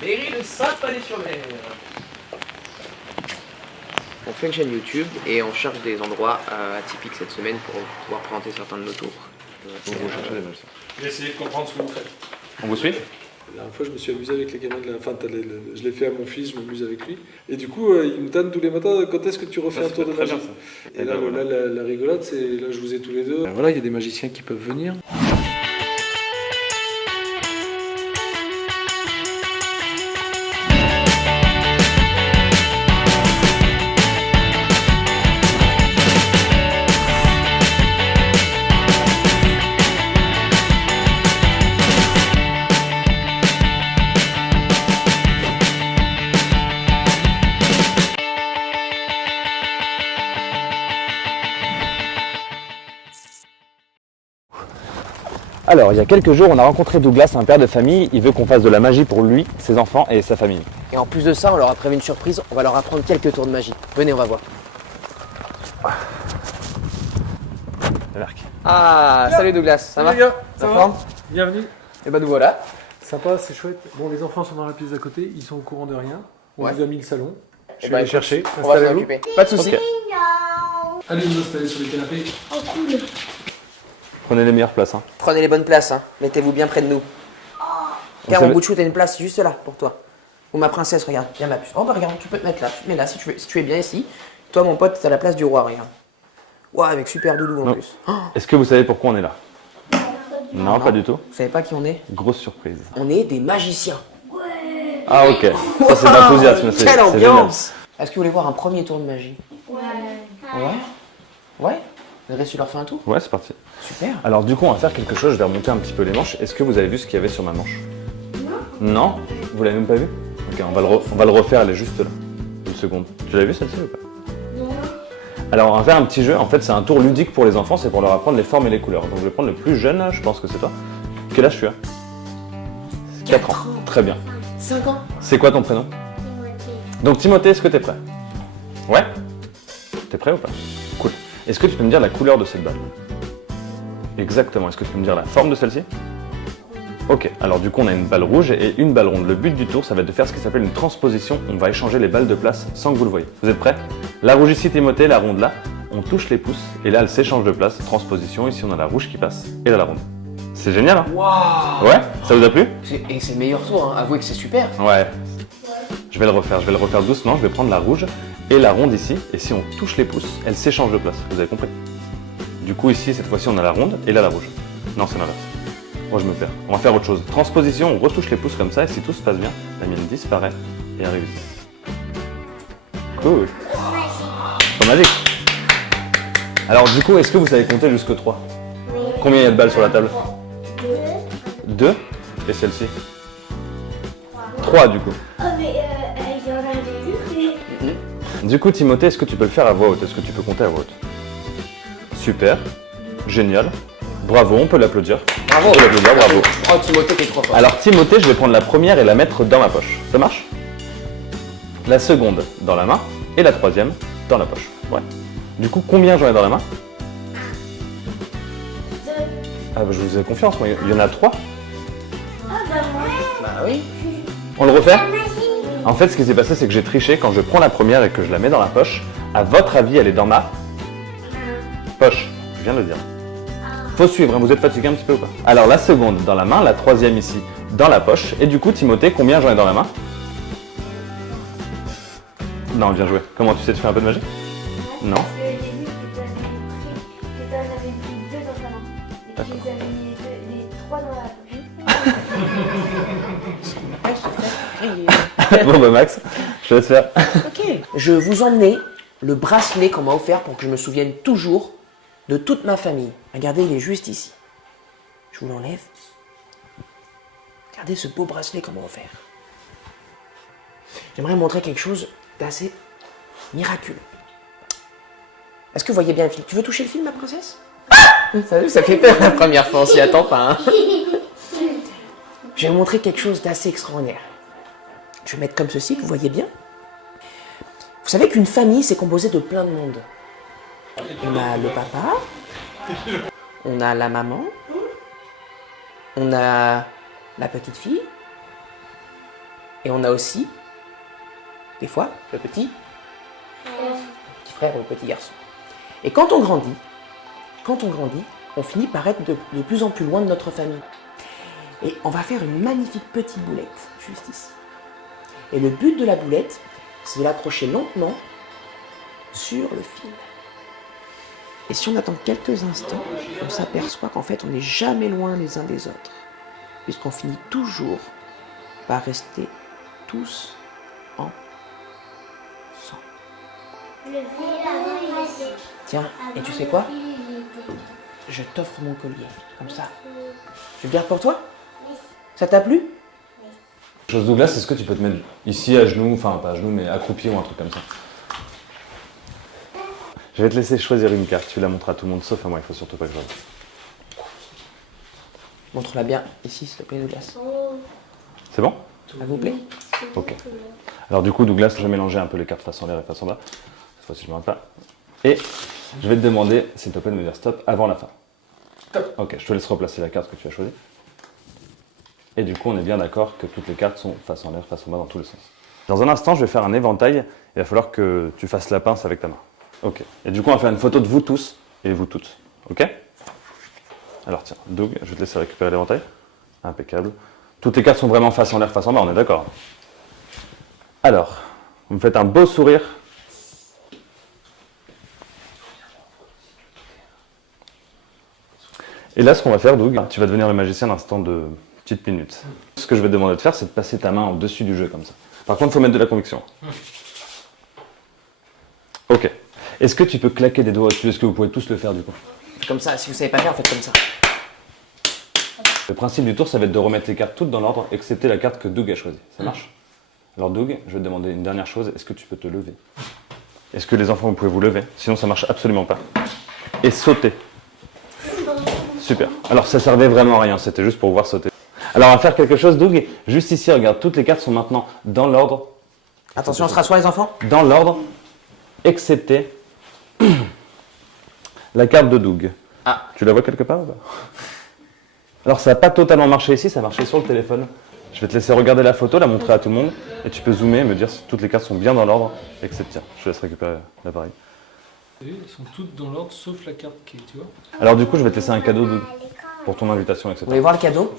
Berry de Saint-Palais-sur-Mer. On fait une chaîne YouTube et on cherche des endroits atypiques cette semaine pour pouvoir présenter certains de nos tours. On va chercher des balles. J'ai essayé de comprendre ce que vous faites. On vous suit? La dernière fois, je me suis amusé avec les gamins de la... Enfin, je l'ai fait à mon fils, je m'amuse avec lui. Et du coup, il me tanne tous les matins, quand est-ce que tu refais un tour de magie? Et là, la rigolade, c'est... Là, je vous ai tous les deux. Voilà, il y a des magiciens qui peuvent venir. Alors, il y a quelques jours, on a rencontré Douglas, un père de famille. Il veut qu'on fasse de la magie pour lui, ses enfants et sa famille. Et en plus de ça, on leur a prévu une surprise, on va leur apprendre quelques tours de magie. Venez, on va voir. Marc. Ah, salut Douglas, ça va? Les gars, Ça va? Bienvenue. Et bah nous voilà. Sympa, c'est chouette. Bon, les enfants sont dans la pièce d'à côté, ils sont au courant de rien. On Ouais. vous a mis le salon. Je Eh vais bah, aller écoute, chercher. On va s'en Installez-vous. occuper. Pas de soucis. Ok. Allez nous installer sur les canapés. Prenez les meilleures places. Hein. Prenez les bonnes places, hein. Mettez-vous bien près de nous. Car savez- mon bout de chou, t'as une place juste là pour toi. Ou ma princesse, regarde. Viens ma puce. Oh bah regarde, tu peux te mettre là. Tu te mets là si tu veux. Si tu es bien ici. Toi mon pote, t'as la place du roi, regarde. Ouah, avec super doudou en Non. plus. Est-ce que vous savez pourquoi on est là? Non, pas du tout. Vous savez pas qui on est? Grosse surprise. On est des magiciens. Ah ok, ça c'est d'enthousiasme, c'est Quelle génial. ambiance! Est-ce que vous voulez voir un premier tour de magie? Ouais. Ouais? Vous avez su leur faire un tour? Ouais, c'est parti. Super. Alors du coup, on va faire quelque chose, je vais remonter un petit peu les manches. Est-ce que vous avez vu ce qu'il y avait sur ma manche? Non. Non? Vous l'avez même pas vu? Ok, on va le refaire, elle est juste là. Une seconde. Tu l'as vu celle-ci ou pas? Non. Alors on va faire un petit jeu, en fait c'est un tour ludique pour les enfants, c'est pour leur apprendre les formes et les couleurs. Donc je vais prendre le plus jeune, je pense que c'est toi. Quel âge tu as? 4 ans. Très bien. 5 ans. C'est quoi ton prénom? Donc Timothée, est-ce que t'es prêt? Ouais? T'es prêt ou pas? Cool. Est-ce que tu peux me dire la couleur de cette balle? Exactement. Est-ce que tu peux me dire la forme de celle-ci? Ok. Alors du coup, on a une balle rouge et une balle ronde. Le but du tour, ça va être de faire ce qui s'appelle une transposition. On va échanger les balles de place sans que vous le voyez. Vous êtes prêts? La rouge ici, Timothée, la ronde là. On touche les pouces et là, elle s'échange de place. Transposition. Ici, on a la rouge qui passe et là, la ronde. C'est génial, hein? Waouh! Ouais? Ça vous a plu? Et c'est le meilleur tour, hein. Avouez que c'est super. Ouais. Je vais le refaire doucement, je vais prendre la rouge et la ronde ici, et si on touche les pouces, elles s'échangent de place, vous avez compris? Du coup ici, cette fois-ci, on a la ronde et là la rouge. Non, c'est l'inverse. Moi je me perds. On va faire autre chose. Transposition, on retouche les pouces comme ça, et si tout se passe bien, la mienne disparaît et arrive ici. Cool. C'est magique. Alors du coup, est-ce que vous savez compter jusque 3? Oui. Combien il y a de balles sur la table? 2. 2. Et celle-ci? 3 du coup. Oh, mais il y en a des vues. Du coup, Timothée, est-ce que tu peux le faire à voix haute? Est-ce que tu peux compter à voix haute? Super, génial, bravo, on peut l'applaudir. Bravo. On peut l'applaudir, bravo. Oh Timothée, t'es trop fort. Alors Timothée, je vais prendre la première et la mettre dans ma poche. Ça marche? La seconde dans la main et la troisième dans la poche. Ouais. Du coup, combien j'en ai dans la main? 2. Ah bah, je vous ai confiance, moi. Il y en a 3. Ah, bah, moi. Bah oui. On le refait? Magie. En fait, ce qui s'est passé, c'est que j'ai triché. Quand je prends la première et que je la mets dans la poche, à votre avis, elle est dans ma poche. Je viens de le dire. Faut suivre, hein. Vous êtes fatigué un petit peu ou pas? Alors la seconde dans la main, la troisième ici dans la poche. Et du coup, Timothée, combien j'en ai dans la main? Non, bien joué. Comment tu sais, tu fais un peu de magie? Non. Parce que j'ai vu que t'en avais pris 2 dans ta main. Et que tu avais mis les 3 dans la poche. Bon bah Max, je te laisse faire. Ok. Je vais vous emmener le bracelet qu'on m'a offert pour que je me souvienne toujours de toute ma famille. Regardez, il est juste ici. Je vous l'enlève. Regardez ce beau bracelet qu'on m'a offert. J'aimerais vous montrer quelque chose d'assez miraculeux. Est-ce que vous voyez bien le film? Tu veux toucher le film, ma princesse? Ça fait peur la première fois, on s'y attend pas. Hein. Je vais vous montrer quelque chose d'assez extraordinaire. Je vais mettre comme ceci, que vous voyez bien. Vous savez qu'une famille, c'est composé de plein de monde. On a le papa, on a la maman, on a la petite fille, Et on a aussi, des fois, le petit frère ou le petit garçon. Et quand on grandit, on finit par être de plus en plus loin de notre famille. Et on va faire une magnifique petite boulette, juste ici. Et le but de la boulette, c'est de l'accrocher lentement sur le fil. Et si on attend quelques instants, on s'aperçoit qu'en fait, on n'est jamais loin les uns des autres. Puisqu'on finit toujours par rester tous ensemble. Tiens, et tu sais quoi? Je t'offre mon collier, comme ça. Tu le gardes pour toi? Ça t'a plu? Chose Douglas, est-ce que tu peux te mettre ici à genoux, enfin pas à genoux, mais accroupi ou un truc comme ça? Je vais te laisser choisir une carte, tu la montres à tout le monde, sauf à moi, il faut surtout pas que je regarde. Montre-la bien ici, s'il te plaît, Douglas. C'est bon? Ça vous plaît? Ok. Alors du coup, Douglas, je vais mélanger un peu les cartes face en l'air et face en bas. Cette fois-ci, je ne me rate pas. Et je vais te demander, s'il te plaît, de me dire stop avant la fin. Stop. Ok, je te laisse replacer la carte que tu as choisie. Et du coup, on est bien d'accord que toutes les cartes sont face en l'air, face en bas, dans tous les sens. Dans un instant, je vais faire un éventail et il va falloir que tu fasses la pince avec ta main. Ok. Et du coup, on va faire une photo de vous tous et vous toutes. Ok? Alors tiens, Doug, je vais te laisser récupérer l'éventail. Impeccable. Toutes les cartes sont vraiment face en l'air, face en bas, on est d'accord? Alors, vous me faites un beau sourire. Et là, ce qu'on va faire, Doug, tu vas devenir le magicien l'instant de petites minutes. Ce que je vais te demander de faire, c'est de passer ta main au-dessus du jeu, comme ça. Par contre, il faut mettre de la conviction. Ok. Est-ce que tu peux claquer des doigts au-dessus? Est-ce que vous pouvez tous le faire, du coup? Comme ça, si vous savez pas faire, faites comme ça. Le principe du tour, ça va être de remettre les cartes toutes dans l'ordre, excepté la carte que Doug a choisie. Ça marche? Alors Doug, je vais te demander une dernière chose. Est-ce que tu peux te lever? Est-ce que les enfants, vous pouvez vous lever? Sinon, ça marche absolument pas. Et sauter. Super. Alors, ça servait vraiment à rien. C'était juste pour voir sauter. Alors, on va faire quelque chose, Doug. Juste ici, regarde. Toutes les cartes sont maintenant dans l'ordre. Attention, on se rassoit, les enfants? Dans l'ordre, excepté la carte de Doug. Ah. Tu la vois quelque part ou pas? Alors, ça n'a pas totalement marché ici. Ça a marché sur le téléphone. Je vais te laisser regarder la photo, la montrer à tout le monde. Et tu peux zoomer et me dire si toutes les cartes sont bien dans l'ordre. Excepté, tiens, je te laisse récupérer l'appareil. Elles sont toutes dans l'ordre sauf la carte qui est, tu vois. Alors, du coup, je vais te laisser un cadeau, Doug, pour ton invitation, etc. Vous voulez voir le cadeau?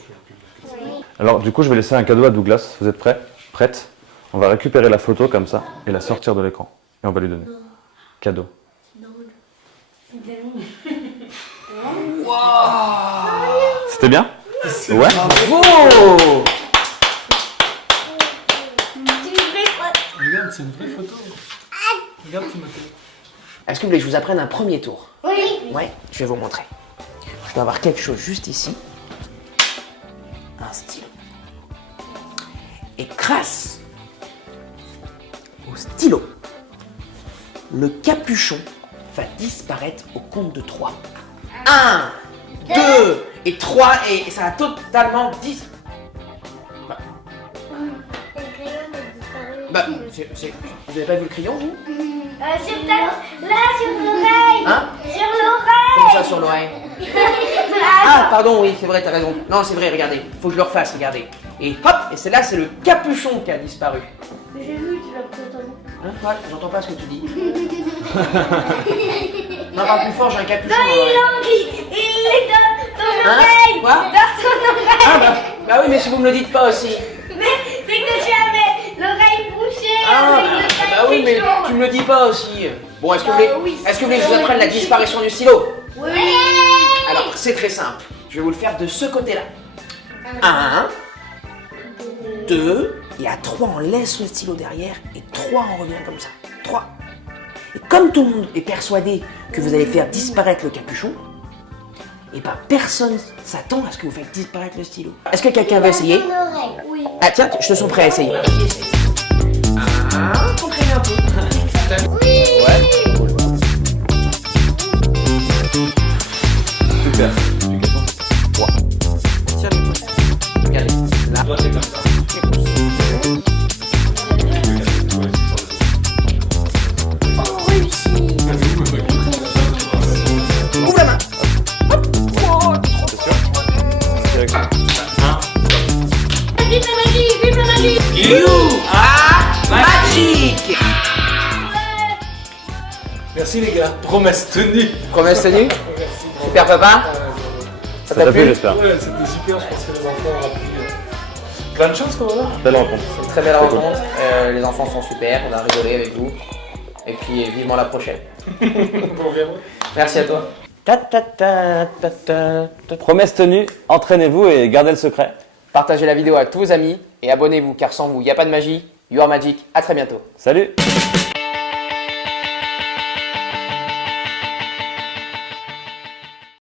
Alors, du coup, je vais laisser un cadeau à Douglas. Vous êtes prêts? Prête? On va récupérer la photo comme ça et la sortir de l'écran. Et on va lui donner. Cadeau. C'était bien? Ouais. Bravo! Regarde, c'est une vraie photo. Regarde, Timothée. Est-ce que vous voulez que je vous apprenne un premier tour? Oui. Ouais, je vais vous montrer. Je dois avoir quelque chose juste ici. Un stylo. Et grâce au stylo, le capuchon va disparaître au compte de 3. 1, 2 et 3 et ça va totalement disparaître. Bah, vous avez pas vu le crayon, vous? Sur là, sur l'oreille. Hein? Sur l'oreille. Comme ça sur l'oreille. Ah, pardon, oui, c'est vrai, t'as raison. Non, c'est vrai, regardez. Faut que je le refasse, regardez. Et hop, et celle-là, c'est le capuchon qui a disparu. J'ai vu, tu l'as pris dans Hein, quoi? J'entends pas ce que tu dis. Non, parle plus fort, j'ai un capuchon. il est dans ton Hein? oreille. Quoi? Dans ton oreille. Ah, bah oui, mais si vous me le dites pas aussi. Mais c'est que tu avais l'oreille bouchée Ah, avec le bah oui, mais capuchon. tu me le dis pas aussi. Bon, est-ce que vous Bah voulez, oui, est-ce que vous voulez que je vous apprenne la disparition du stylo? Oui. Alors, c'est très simple. Je vais vous le faire de ce côté-là. 1, 2, et à 3, on laisse le stylo derrière, et 3, on revient comme ça. 3. Et comme tout le monde est persuadé que vous allez faire disparaître le capuchon, et ben personne s'attend à ce que vous faites disparaître le stylo. Est-ce que quelqu'un veut essayer? Oui. Ah tiens, je te sens prêt à essayer. Ah, comprenez un peu. Ouais. Super. Explication. 3. Tire les pouces. Regardez. Là. Toi, c'est comme ça. Oh, réussi. Ouvre la main. C'est sûr? Direction. Vive la magie, vive la magie. Qui You are magic. Merci les gars, promesse tenue. Promesse tenue. Super papa. Ça t'a plu, j'espère. Ouais, c'était super, je pense que les enfants ont appris plein de choses quand même. Belle rencontre. C'est une très belle rencontre. Les enfants sont super, on a rigolé avec vous. Et puis vivement la prochaine. On reviendra. Merci à toi. Promesse tenue, entraînez-vous et gardez le secret. Partagez la vidéo à tous vos amis et abonnez-vous car sans vous, il n'y a pas de magie. You are magic. À très bientôt. Salut!